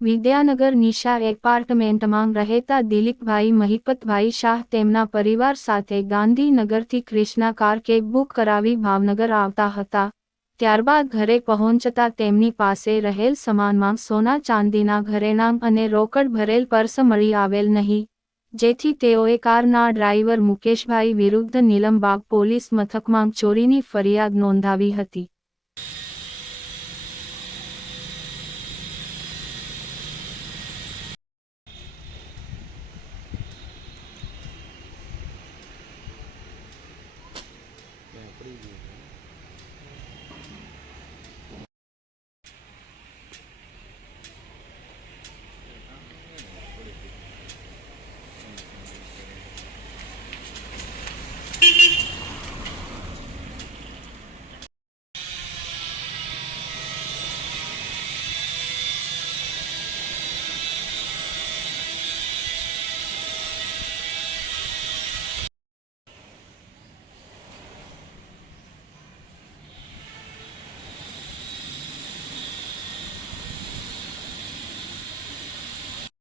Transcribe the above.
વિદ્યાનગર નિશા એપાર્ટમેન્ટમાં રહેતા દિલીપભાઈ મહિપતભાઈ શાહ તેમના પરિવાર સાથે ગાંધીનગરથી ક્રિષ્ના કાર કેબ બુક કરાવી ભાવનગર આવતા હતા. ત્યારબાદ ઘરે પહોંચતા તેમની પાસે રહેલ સામાનમાં સોના ચાંદીના ઘરેણાં અને રોકડ ભરેલ પર્સ મળી આવેલ નહીં. જેથી તેઓએ કારના ડ્રાઈવર મુકેશભાઈ વિરુદ્ધ નીલમબાગ પોલીસ મથકમાં ચોરીની ફરિયાદ નોંધાવી હતી. What do you mean?